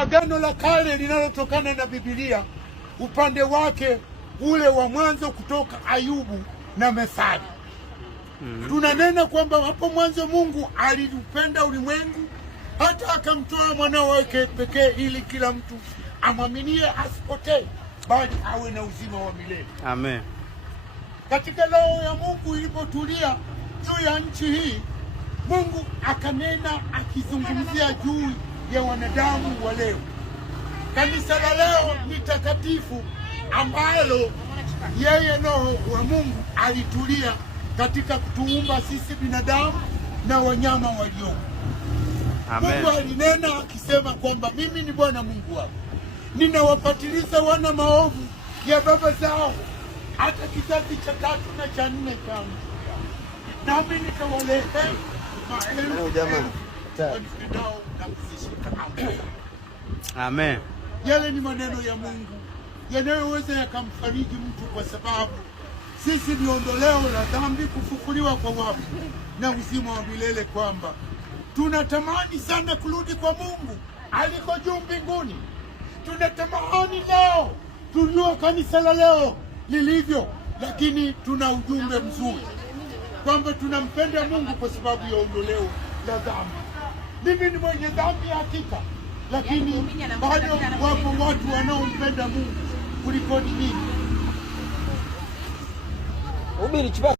Agano la Kale linalotokana na Biblia, upande wake ule wa mwanzo kutoka Ayubu na Methali. Tunanena kwamba hapo mwanzo Mungu aliupenda ulimwengu hata akamtoa mwana wake pekee ili kila mtu amwaminie asipotee bali awe na uzima wa milele. Amen. Katika roho ya Mungu ilipotulia juu ya nchi hii, Mungu akanena akizungumzia juu ya wanadamu wa leo. Kanisa la leo ni takatifu ambalo yeye Roho wa Mungu alitulia katika kutuumba sisi binadamu na wanyama waliomo. Mungu alinena akisema kwamba mimi ni Bwana Mungu wako, ninawapatiliza wana maovu ya baba zao hata kizazi cha 3 na cha 4 cha nchi, nami nitawaletea maelfu wanipendao na kuzishika. Amen. Yale ni maneno ya Mungu yanayoweza yakamfariji mtu, kwa sababu sisi ni ondoleo la dhambi, kufufuliwa kwa wafu na uzima wa milele, kwamba tunatamani sana kurudi kwa Mungu aliko juu mbinguni. Tunatamani leo tujue kanisa la leo lilivyo, lakini tuna ujumbe mzuri kwamba tunampenda Mungu kwa sababu ya ondoleo la dhambi. Mimi ni mwenye dhambi hakika, lakini bado wapo watu wanaompenda Mungu kuliko mimi.